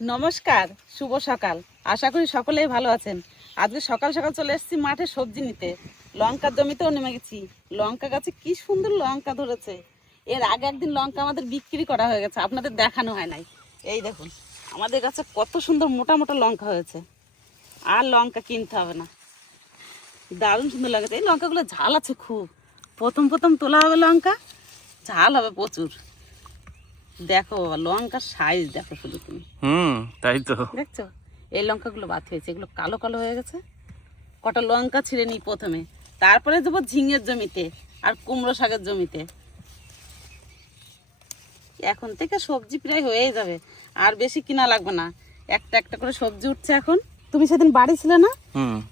নমস্কার, শুভ সকাল। আশা করি সকলেই ভালো আছেন। আজকে সকাল সকাল চলে এসেছি মাঠে সবজি নিতে। লঙ্কার জমিতেও নেমে গেছি। লঙ্কা গাছে কি সুন্দর লঙ্কা ধরেছে। এর আগে একদিন লঙ্কা আমাদের বিক্রি করা হয়ে গেছে, আপনাদের দেখানো হয় নাই। এই দেখুন আমাদের গাছে কত সুন্দর মোটা মোটা লঙ্কা হয়েছে। আর লঙ্কা কিনতে হবে না, দারুণ সুন্দর লাগছে। এই লঙ্কাগুলো ঝাল আছে খুব। প্রথম প্রথম তোলা হবে লঙ্কা, ঝাল হবে প্রচুর। দেখো বাবা, লঙ্কার সাইজ দেখো শুধু তুমি। তাই তো দেখছো এই লঙ্কাগুলো বাদ হয়েছে, এগুলো কালো কালো হয়ে গেছে। কটা লঙ্কা ছিঁড়ে নিই প্রথমে, তারপরে দেবো ঝিঙের জমিতে আর কুমড়ো শাকের জমিতে। এখন থেকে সবজি প্রায় হয়ে যাবে, আর বেশি কিনা লাগবে না। একটা একটা করে সবজি উঠছে এখন। তুমি সেদিন বাড়ি ছিলে না,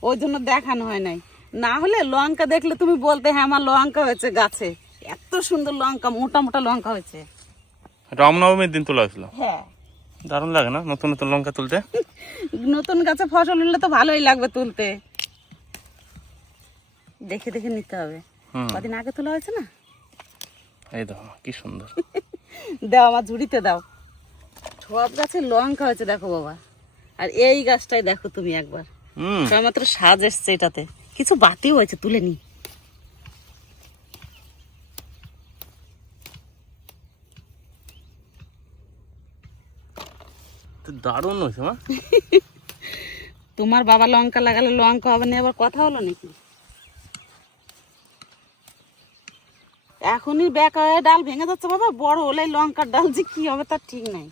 ওই জন্য দেখানো হয় নাই। না হলে লঙ্কা দেখলে তুমি বলতে হ্যাঁ আমার লঙ্কা হয়েছে গাছে। এত সুন্দর লঙ্কা, মোটা মোটা লঙ্কা হয়েছে। রামনবমীর দিন তোলা হয়েছিল। হ্যাঁ, দারুণ লাগে না নতুন নতুন লঙ্কা তুলতে? নতুন গাছে ফসল হলে তো ভালোই লাগবে তুলতে। দেখে দেখে নিতে হবে। কদিন আগে তোলা হয়েছে না। এই দেখো কি সুন্দর। দাও আমার ঝুড়িতে দাও। সব গাছে লঙ্কা হয়েছে দেখো বাবা। আর এই গাছটাই দেখো তুমি একবার, সবেমাত্র সাজ এসছে এটাতে। কিছু বাতিও হয়েছে, তুলে নি। দারুণ হয়েছে মা। তোমার বাবা লঙ্কা লাগালে লঙ্কা হবে না, আবার কথা হলো নাকি? এখনই বেঁকা হয়ে ডাল ভেঙে যাচ্ছে বাবা। বড় হলে লঙ্কার ডাল যে কি হবে তার ঠিক নাই।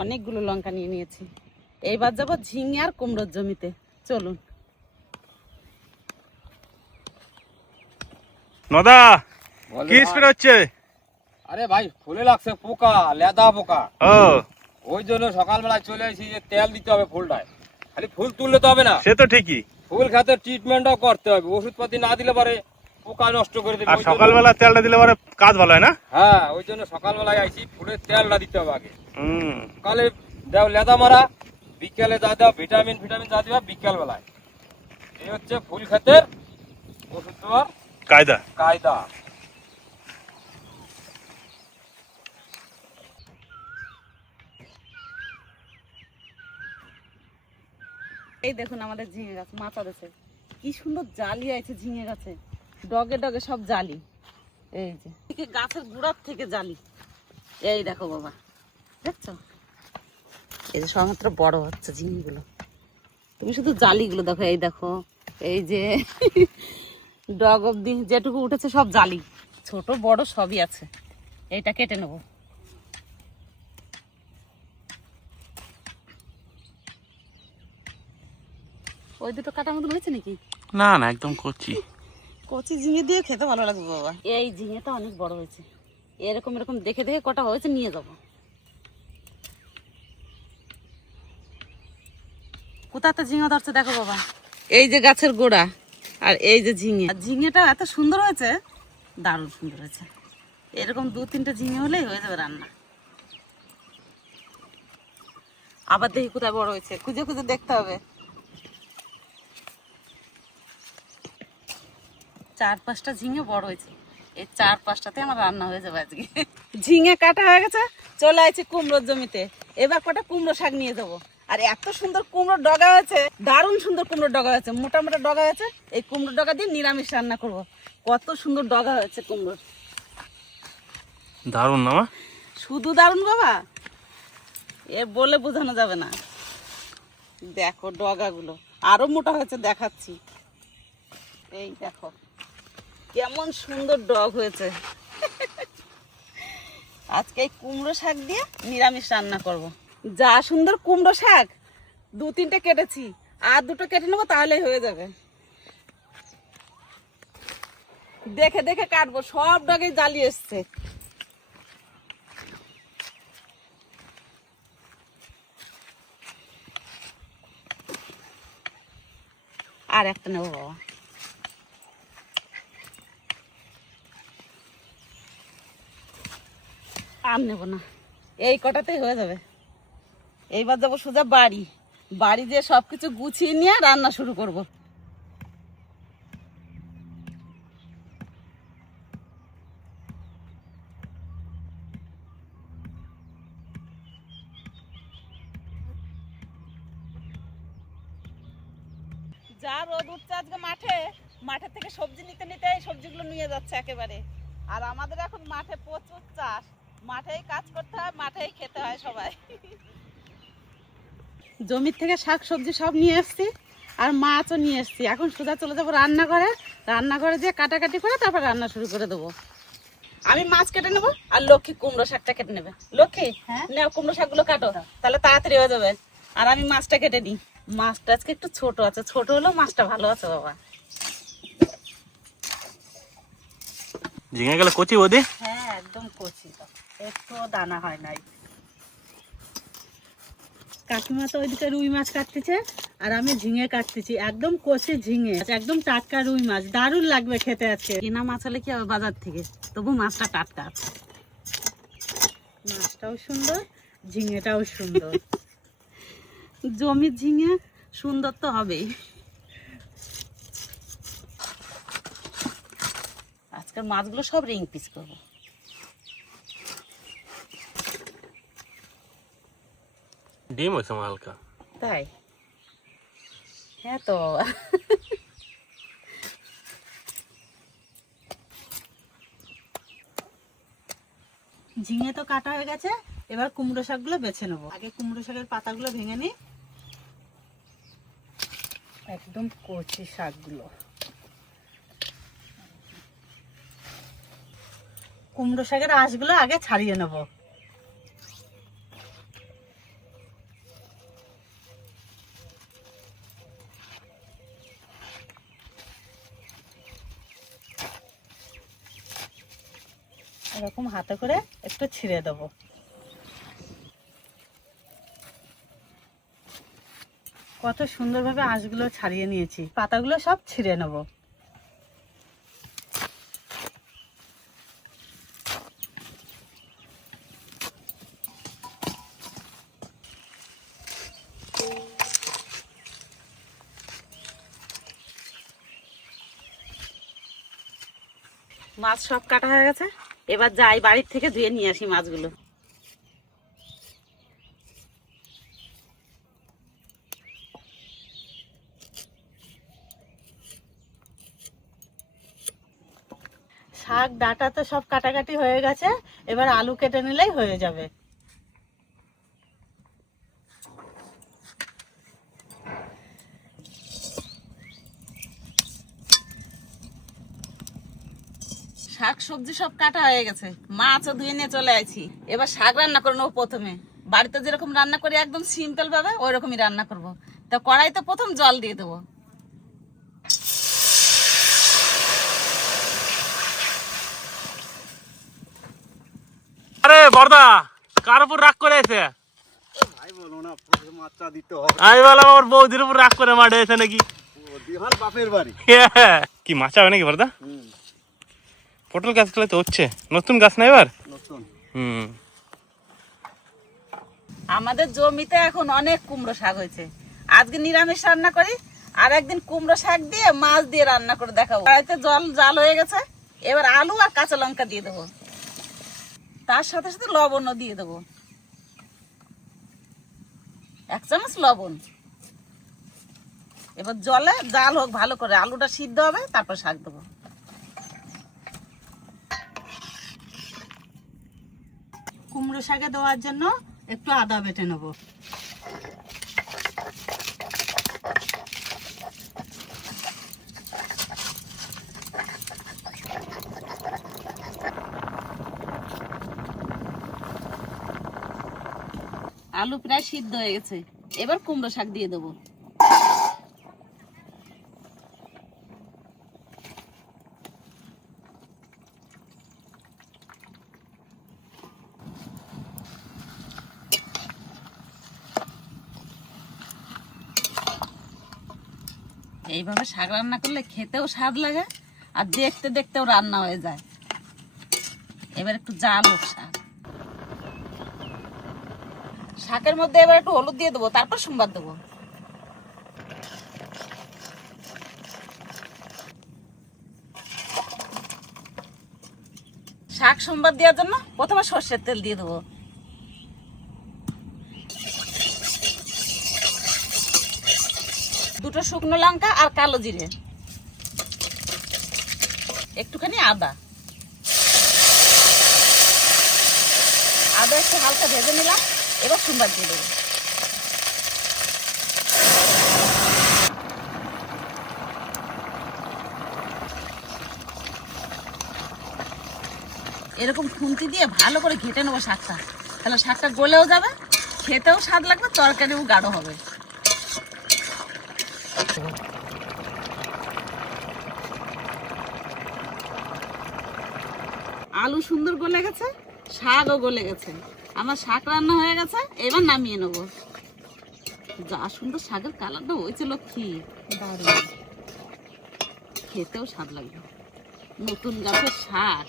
অনেকগুলো লঙ্কা নিয়ে নিয়েছি। এইবার যাবো ঝিঙে আর কুমড়োর জমিতে। চলুন। নদা কি স্প্রে হচ্ছে? আরে ভাই ফুলে লাগছে পোকা, লেদা পোকা। ও ওই জন্য সকালবেলায় চলে এসেছি যে তেল দিতে হবে ফুলটায়। খালি ফুল তুললে তো হবে না, সে তো ঠিকই। ফুল খাতে ট্রিটমেন্টও করতে হবে। ওষুধপাতি না দিলে পরে পোকা নষ্ট করে দেবে। আর সকালবেলা তেলটা দিলে পরে কাজ ভালো হয় না? হ্যাঁ, ওই জন্য সকালবেলায় আইছি, ফুলের তেলটা দিতে হবে আগে। হুম সকালে দাও লেদা মারা, বিকেলে যা দাও ভিটামিন যা দিবা বিকেল বেলায়। এই হচ্ছে ফুল খাতের ওষুধ দেওয়ার কায়দা। এই দেখুন আমাদের ঝিঙে গাছ মাথা দেশে কি সুন্দর জালি আছে ঝিঙে গাছে। ডগে ডগে সব জালি। এই যে গাছের গুড়ার থেকে জালি। এই দেখো বাবা, দেখছো? এই যে সবমাত্র বড় হচ্ছে ঝিঙেগুলো। তুমি শুধু জালিগুলো দেখো। এই দেখো, এই যে ডগ অব্দি যেটুকু উঠেছে সব জালি, ছোট বড় সবই আছে। এইটা কেটে নেবো। ওই দুটো কাটার মতন হয়েছে নাকি? না না, একদম কচি। কচি ঝিঙে দিয়ে খেতে ভালো লাগবে বাবা। এই ঝিঙেটা অনেক বড় হয়েছে। এরকম এরকম দেখে দেখে কটা হয়েছে নিয়ে যাবো। কোথাতে ঝিঙে ধরছে দেখো বাবা। এই যে গাছের গোড়া, আর এই যে ঝিঙে। আর ঝিঙেটা এত সুন্দর হয়েছে, দারুণ সুন্দর হয়েছে। এরকম 2-3টে ঝিঙে হলেই হয়ে যাবে রান্না। আবার দেখি কোথায় বড় হয়েছে, খুঁজে খুঁজে দেখতে হবে। 4-5টা ঝিঙে বড় হয়েছে। এই 4-5টাতে আমার রান্না হয়ে যাবে আজকে। ঝিঙে কাটা হয়ে গেছে, চলে আসছি কুমড়োর জমিতে। এবার কটা কুমড়ো শাক নিয়ে যাবো। আর এত সুন্দর কুমড়োর ডগা হয়েছে, দারুণ সুন্দর কুমড়োর ডগা হয়েছে, মোটা মোটা ডগা হয়েছে। এই কুমড়োর ডগা দিয়ে নিরামিষ রান্না করবো। কত সুন্দর ডগা হয়েছে কুমড়োর। দারুণ না মা? শুধু দারুণ বাবা, এ বলে বোঝানো যাবে না। দেখো ডগাগুলো আরো মোটা হয়েছে, দেখাচ্ছি। এই দেখো কেমন সুন্দর ডগ হয়েছে। আজকে এই কুমড়ো শাক দিয়ে নিরামিষ রান্না করব। যা সুন্দর কুমড়ো শাক, 2-3টে কেটেছি, আর 2টো কেটে নেবো, তাহলেই হয়ে যাবে। দেখে দেখে কাটবো, সব ডগে জালি এসছে। আর একটা নেবো বাবা। আর নেবো না, এই কটাতেই হয়ে যাবে। এইবার যাবো সোজা বাড়ি। বাড়ি যেয়ে সবকিছু গুছিয়ে নিয়ে রান্না শুরু করব। যা রোদ উঠছে আজকে মাঠে থেকে সবজি নিতে নিতে এই সবজিগুলো নিয়ে যাচ্ছে একেবারে। আর আমাদের এখন মাঠে প্রচুর চাষ, মাঠেই কাজ করতে হয়, মাঠেই খেতে হয় সবাই। জমির থেকে শাক সবজি সব নিয়ে এসছি, আর মাছও নিয়ে এসছি। এখন সোজা চলে যাবো রান্নাঘরে যেয়ে কাটাকাটি করে তারপর রান্না শুরু করে দেবো। আমি মাছ কেটে নেবো আর লক্ষ্মী কুমড়ো শাকটা কেটে নেবে। লক্ষ্মী নাও কুমড়ো শাকগুলো কাটো, তাহলে তাড়াতাড়ি হয়ে যাবে। আর আমি মাছটা কেটে নিই। মাছটা আজকে একটু ছোট আছে, ছোট হলেও মাছটা ভালো আছে বাবা। ঝিঙে গেলে কচি বৌদি? হ্যাঁ একদম কচি, একটু দানা হয় নাই। কাকিমা তো ওইদিকে রুই মাছ কাটতেছে আর আমি ঝিঙে কাটতেছি, একদম কচি ঝিঙে, একদম টাটকা রুই মাছ, দারুণ লাগবে খেতে আজকে। কিনা মাছ হলে কি হবে বাজার থেকে, তবু মাছটা টাটকা আছে। মাছটাও সুন্দর, ঝিঙেটাও সুন্দর। জমির ঝিঙে সুন্দর তো হবেই। আজকের মাছগুলো সব রিং পিস করবো। ডিম হয়েছে হালকা, তাই? হ্যাঁ তো ঝিঙে তো কাটা হয়ে গেছে, এবার কুমড়ো শাকগুলো বেছে নেবো। আগে কুমড়ো শাকের পাতাগুলো ভেঙে নিই। একদম কচি শাকগুলো। কুমড়ো শাকের আঁশগুলো আগে ছাড়িয়ে নেবো। এরকম হাতে করে একটু ছিঁড়ে দেবো। কত সুন্দরভাবে আঁশগুলো ছাড়িয়ে নিয়েছি, পাতাগুলো সব ছিঁড়ে নেব। মাছ সব কাটা হয়ে গেছে, এবার যাই বাড়ির থেকে ধুয়ে নিয়ে আসি মাছগুলো। শাক ডাটা তো সব কাটাকাটি হয়ে গেছে, এবার আলু কেটে নিলেই হয়ে যাবে। শাক সবজি সব কাটা হয়ে গেছে, মাছও ধুয়ে নিয়ে চলে আসছি। এবার শাক রান্না করে নেবো। প্রথমে বাড়িতে যেরকম রান্না করি একদম সিম্পল ভাবে ওই রকমই রান্না করব। তা কড়াইতে প্রথম জল দিয়ে দেবো। আরে বর্দা, কার উপর রাগ করে আছে? ভাই বলো না, মাত্রা দিতে হবে। আমি বললাম আমার বৌদির উপর রাগ করে মাঠে এসে নাকি। বিহার বাপের বাড়ি। কি মাছ হবে নাকি বর্দা? পটল গাছ গুলো তো হচ্ছে, নতুন গাছ না এবার? নতুন। আমাদের জমিতে এখন অনেক কুমড়ো শাক হয়েছে। আজকে নিরামিষ রান্না করি, আর একদিন কুমড়ো শাক দিয়ে মাছ দিয়ে রান্না করে দেখাবো। কড়াইতে জাল হয়ে গেছে, এবার আলু আর কাঁচা লঙ্কা দিয়ে দেবো, তার সাথে সাথে লবণও দিয়ে দেবো, 1 চামচ লবণ। এবার জলে জাল হোক ভালো করে, আলুটা সিদ্ধ হবে, তারপর শাক দেবো। কুমড়ো শাকে দেওয়ার জন্য একটু আদা বেটে নেব। আলু প্রায় সিদ্ধ হয়ে গেছে, এবার কুমড়ো শাক দিয়ে দেবো। এইভাবে শাক রান্না করলে খেতেও স্বাদ লাগে আর দেখতে দেখতেও রান্না হয়ে যায়। এবার একটু জাল হোক শাক। শাকের মধ্যে এবার একটু হলুদ দিয়ে দেবো, তারপর সোমবার দেবো। শাক সোমবার দেওয়ার জন্য প্রথমে সর্ষের তেল দিয়ে দেবো। দুটো শুকনো লঙ্কা আর কালো জিরে, একটুখানি আদা। আদা একটু হালকা ভেজে নিলাম, এবার সোমবার দিয়ে দেবো। এরকম খুন্তি দিয়ে ভালো করে ঘেটে নেবো শাকটা, তাহলে শাকটা গলেও যাবে, খেতেও স্বাদ লাগবে, তরকারিও গাঢ় হবে। আলু সুন্দর গলে গেছে, শাকও গলে গেছে, আমার শাক রান্না হয়ে গেছে। এবার নামিয়ে নেবো। যা সুন্দর শাকের কালারটা হয়েছে লক্ষ্মী, দারুণ, খেতেও স্বাদ লাগবে, নতুন গাছের শাক।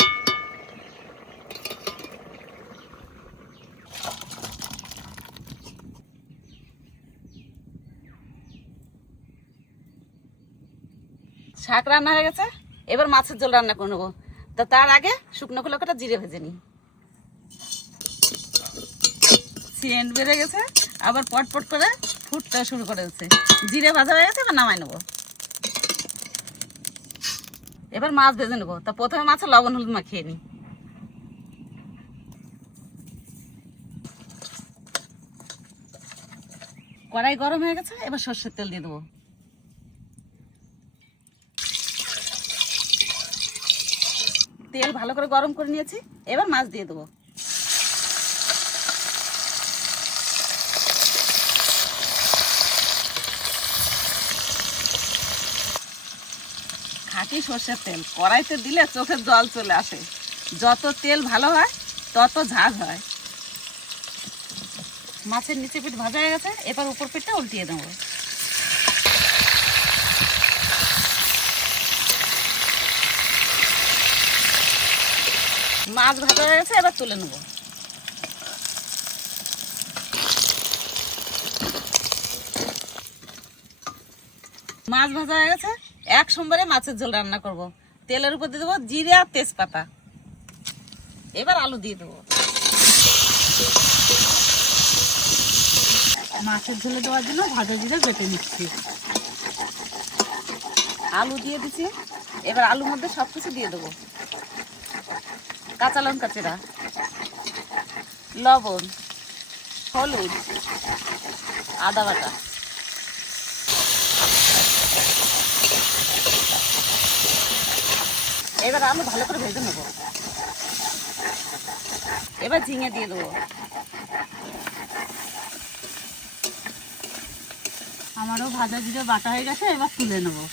শাক রান্না হয়ে গেছে, এবার মাছের ঝোল রান্না করে নেবো। তা তার আগে শুকনো লঙ্কাটা জিরে ভেজে নিই। সেন্ট বেড়ে গেছে, আবার পটপট করে ফুটতে শুরু করে দিচ্ছে। জিরে ভাজা হয়ে গেছে, এবার নামাই নেবো। এবার মাছ ভেজে নেবো। তা প্রথমে মাছে লবণ হলুদ মাখিয়ে নিই। কড়াই গরম হয়ে গেছে, এবার সর্ষের তেল দিয়ে দেবো। তেল ভালো করে গরম করে নিয়েছি, এবার মাছ দিয়ে দেবো। খাঁটি সর্ষের তেল কড়াইতে দিলে চোখের জল চলে আসে। যত তেল ভালো হয় তত ঝাঁজ হয়। মাছের নিচে পিঠ ভাজা হয়ে গেছে, এবার উপর পিঠটা উল্টিয়ে দেবো। মাছ ভাজা হয়ে গেছে, এবার তুলে নেব। মাছ ভাজা হয়ে গেছে, এক সোমবারে মাছের ঝোল রান্না করব। তেলের উপর দিয়ে দেবো জিরে আর তেজপাতা। এবার আলু দিয়ে দেবো। মাছের ঝোলে দেওয়ার জন্য ভাজা জিরে বেটে নিচ্ছি। আলু দিয়ে দিচ্ছি, এবার আলুর মধ্যে সবকিছু দিয়ে দেবো। কাঁচা লঙ্কা চেরা, লবণ, হলুদ, আদা বাটা। এবার আলু ভালো করে ভেজে নেবো। এবার ঝিঙে দিয়ে দেবো। আমারও ভাজা জিরে বাটা হয়ে গেছে, এবার তুলে নেবো।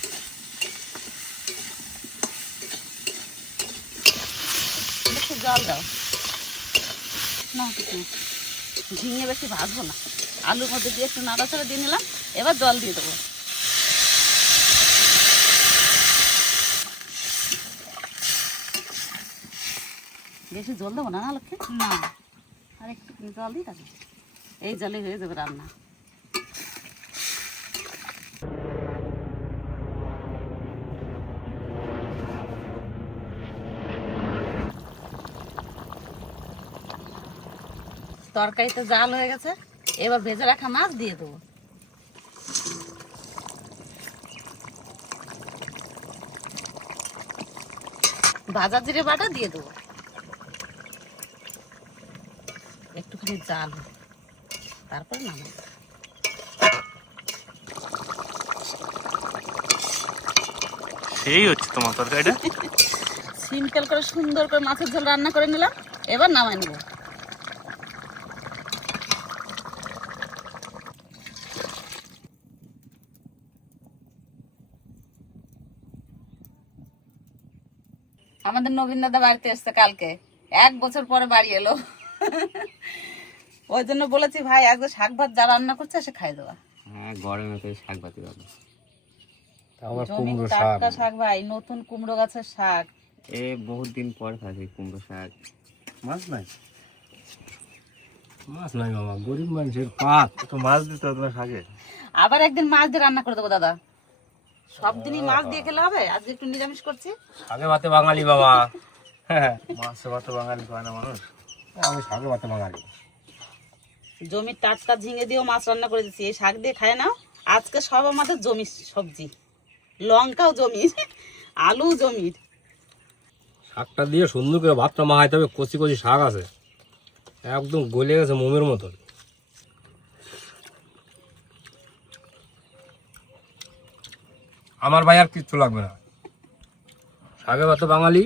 একটু জল দাও না, ঝিঙে বেশি ভাজবো না, আলুর মধ্যে দিয়ে একটু নাড়াচাড়া দিয়ে নিলাম। এবার জল দিয়ে দেবো। বেশি জল দেবো না, লক্ষ্মী না, আর একটু জল দিই, তাহলে এই জলে হয়ে যাবে রান্না। তরকারিতে জাল হয়ে গেছে, এবার ভেজে রাখা মাছ দিয়ে দেবো। ভাজা জিরে বাটা দিয়ে দেবো। একটুখানি জাল, তারপর নামাই। সেই হচ্ছে তোমার তরকারিটা। সিম্পল করে সুন্দর করে মাছের ঝোল রান্না করে নিলাম, এবার নামাই নেবো। আমাদের নবীন দাদা বাড়িতে এসছে কালকে, 1 বছর পরে বাড়ি এলো। ওই জন্য বলেছি ভাই আজকে শাক ভাত যা রান্না করছে সে খাই দেওয়া। হ্যাঁ, গরমে তো শাক ভাতই ভালো। জমির টাটকা শাক ভাই, নতুন কুমড়ো গাছের শাক। এ বহুত দিন পর খাচ্ছি কুমড়ো শাক। মাছ নাই, মাছ নাই বাবা, গরিব মানুষের পাত তো মাছ দিতে হবে না শাকে। আবার একদিন মাছ দিয়ে রান্না করে দেবো দাদা। সব দিনই মাছ দিয়ে খেলে হবে, আজকে একটু নিরামিষ করছি। শাকে ভাতে বাঙালি বাবা। মাছে ভাতে বাঙালি খায় না মানুষ, আমি শাকে ভাতে বাঙালি। জমির টাটকা ঝিঙে দিয়েও মাছ রান্না করে দিচ্ছি, এই শাক দিয়ে খায় না, আজকে সব আমাদের জমির সবজি, লঙ্কাও জমির, আলু জমির। শাকটা দিয়ে সুন্দর করে ভাতটা মাখাইতে হবে। কচি কচি শাক আছে, একদম গলে গেছে মোমের মতন। আমার ভাই আর কিচ্ছু লাগবে না, শাকে ভাত বাঙালি।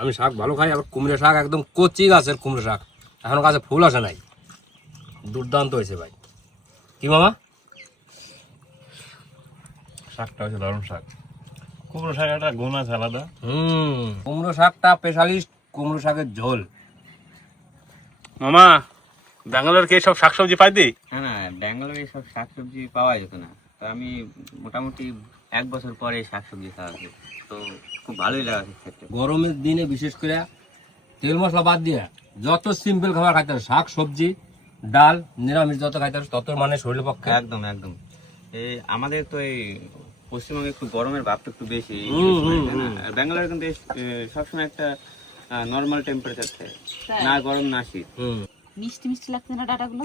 আমি শাক ভালো খাই। আবার কুমড়ো শাক একদম কচি গাছের কুমড়ো শাক, এখনো গাছে ফুল আসে নাই। দুর্দান্ত হয়েছে ভাই। কি মামা? শাকটা হচ্ছে দারুণ শাক। কুমড়ো শাক একটা গুণ আছে আলাদা। কুমড়ো শাকটা স্পেশালিস্ট, কুমড়ো শাকের ঝোল। মামা, ব্যাঙ্গালোর কে সব শাকসবজি পাই দি? না না, ব্যাঙ্গালোরে সব শাকসবজি পাওয়া যেত না। তো আমি মোটামুটি 1 বছর পরে শাকসবজি খাওয়া হলো। তো খুব ভালোই লাগা খেতে। গরমের দিনে বিশেষ করে তেল মশলা বাদ দিয়ে যত সিম্পল খাবার খাইতে হবে, শাক সবজি ডাল নিরামিষ যত খাইতে হবে তত মানে শরীরের পক্ষে একদম একদম। এই আমাদের তো এই পশ্চিমবঙ্গে একটু গরমের ভাবটা একটু বেশি, তাই না? আর ব্যাঙ্গালোরে কিন্তু সবসময় একটা নর্মাল টেম্পারেচার থাকে, না গরম না শীত। মিষ্টি মিষ্টি লাগছে না ডাটাগুলো?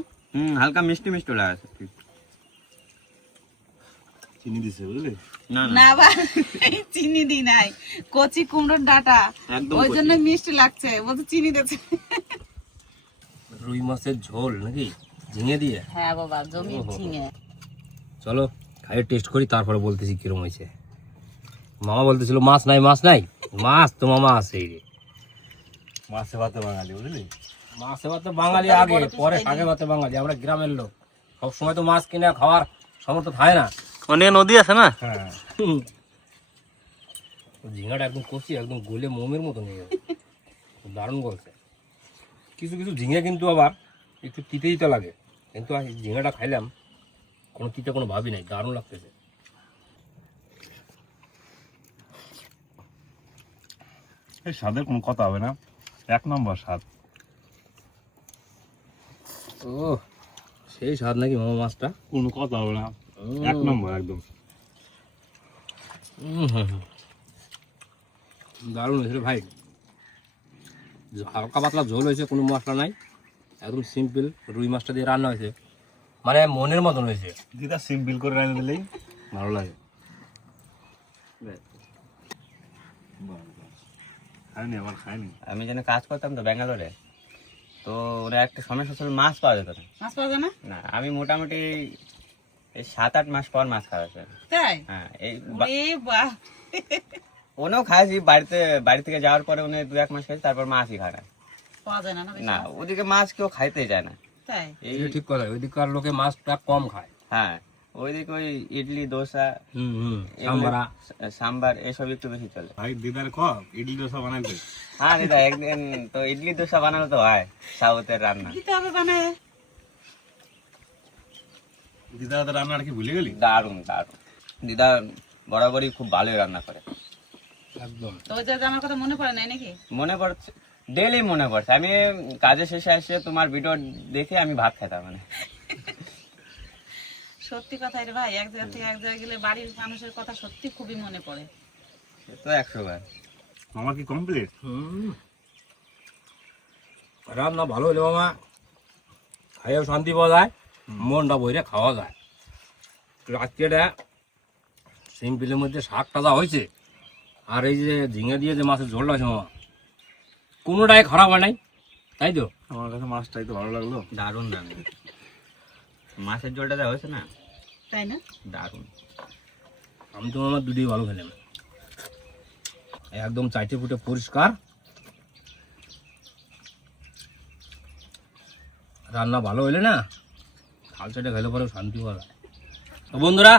হালকা মিষ্টি মিষ্টি লাগছে। চিনি দিছে বুঝলি? না না না বা চিনি দি নাই, কচি কুমড়োর ডাটা, একদম ওই জন্য মিষ্টি লাগছে, বলছে চিনি দিয়েছে। রুই মাছের ঝোল নাকি ঝিঙে দিয়ে? হ্যাঁ বাবা, জমি ঝিঙে। চলো খাইয়ে টেস্ট করি, তারপরে বলতেছি কিরম হয়েছে। মামা বলতেছিল মাছ নাই মাছ নাই, মাছ তো মামা আছে রে। মাছে ভাতে বাঙালি বুঝলি? মাছে ভাতে বাঙালি আগে, পরে শাকে ভাতে বাঙালি। আমরা গ্রামের লোক, সবসময় তো মাছ কিনে খাওয়ার সামর্থ্য থাকে না। অনেক নদী আছে না? হ্যাঁ, ঝিঙাটা একদম কচি, একদম গলে মোমের মতো নিয়ে গেছে। দারুণ বলছে। কিছু কিছু ঝিঙে কিন্তু আবার একটু তিতে তিতে লাগে, কিন্তু আর ঝিঙাটা খাইলাম কোনো তিতে কোনো ভাবি নাই, দারুণ লাগতেছে। এই স্বাদের কোনো কথা হবে না, 1 নম্বর স্বাদ। ও সেই স্বাদ নাকি মামা মাছটা? কোনো কথা হবে না, 1 নম্বর একদম। দারুণ হয়েছে ভাই। হালকা পাতলা ঝোল হয়েছে, কোনো মশলা নাই, একদম সিম্পল। রুই মাছটা দিয়ে রান্না হয়েছে, মানে মনের মতন হয়েছে। দিদা সিম্পল করে রান্না দিলেই ভালো লাগে। খাইনি, আবার খাইনি। আমি যেন কাজ করতাম তো ব্যাঙ্গালোরে, তো ওরা একটা সমস্যা ছিল, মাছ পাওয়া যেত না। মাছ পাওয়া যায় না? না, আমি মোটামুটি এই 7-8 মাস পর মাছ খাওয়া হয়েছে। তাই? হ্যাঁ, এই এ বাহ, ওনেও খাইছি, বাড়ি থেকে যাওয়ার পরে উনি 2-1 মাস খাইছি, তারপর মাছই খায় না। পাওয়া যায় না না বেশি? না, ওদিকে মাছ কেউ খাইতে যায় না। তাই? এই এটা ঠিক কথা, ওইদিককার লোকে মাছটা কম খায়। হ্যাঁ, ওইদিকে ওই ইডলি দোসা সাম্বারা সাম্বার এসব একটু বেশি চলে। ভাই দিদার ক ইডলি ডোসা বানাইতে। হ্যাঁ দিদা, একদিন তো ইডলি দোসা বানানো তো হয়, সাউথের রান্না। কি হবে বানায়? দিদা তো রান্নার কি ভুলে গেলি? দারুণ দারুণ। দিদা বরাবরই খুব ভালোই রান্না করে। একদম। তো ওই যে আমার কথা মনে পড়ে নাই নাকি? মনে পড়ছে, ডেইলি মনে পড়ছে। আমি কাজে শেষে এসে তোমার ভিডিও দেখে আমি ভাত খেতাম। মানে সত্যি কথাই রে ভাই, এক জায়গা থেকে এক জায়গায় গেলে বাড়ির মানুষের কথা সত্যি খুবই মনে পড়ে। সে তো 100 বার। আমার কি কমপ্লিট? রান্না ভালো হলে মামা খাইয়েও শান্তি পাওয়া যায়, মনটা বইরে খাওয়া যায়। রাত্রিটা সিম্পলের মধ্যে শাকটা যা হয়েছে, আর এই যে ঝিঙে দিয়ে যে মাছের ঝোলটা আছে মামা, কোনোটাই খারাপ হয় নাই, তাই তো? আমার কাছে মাছটাই তো ভালো লাগলো। দারুণ রান্না, মাছের ঝোলটা যা হয়েছে না, তাই না? দারুণ। আমি তো আমার দুটোই ভালো খেলাম, একদম চাইতে ফুটে পরিষ্কার। রান্না ভালো হইলে না খাল চাটে খেলে পরে শান্তি পাওয়া যায়। তো বন্ধুরা,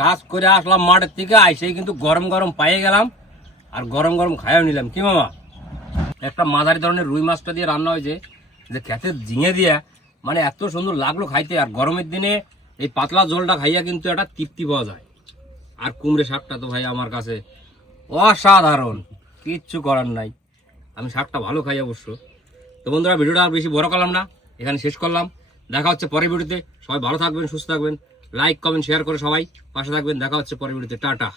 কাজ করে আসলাম মাঠের থেকে, আইসেই কিন্তু গরম গরম পাইয়ে গেলাম, আর গরম গরম খাইও নিলাম। কি মামা, একটা মাঝারি ধরনের রুই মাছটা দিয়ে রান্না হয়েছে, যে খেতে ঝিঙে দিয়ে, মানে এত সুন্দর লাগলো খাইতে। আর গরমের দিনে এই পাতলা ঝোলটা খাইয়া কিন্তু একটা তৃপ্তি পাওয়া যায়। আর কুমড়ে শাকটা তো ভাই আমার কাছে অসাধারণ, কিচ্ছু করার নাই। আমি শাকটা ভালো খাই অবশ্য। তো বন্ধুরা, ভিডিওটা আর বেশি বড় করলাম না, এখানে শেষ করলাম। দেখা হচ্ছে পরের ভিডিওতে। সবাই ভালো থাকবেন, সুস্থ থাকবেন, লাইক কমেন্ট শেয়ার করে সবাই পাশে থাকবেন। দেখা হচ্ছে পরের ভিডিওতে। টাটা।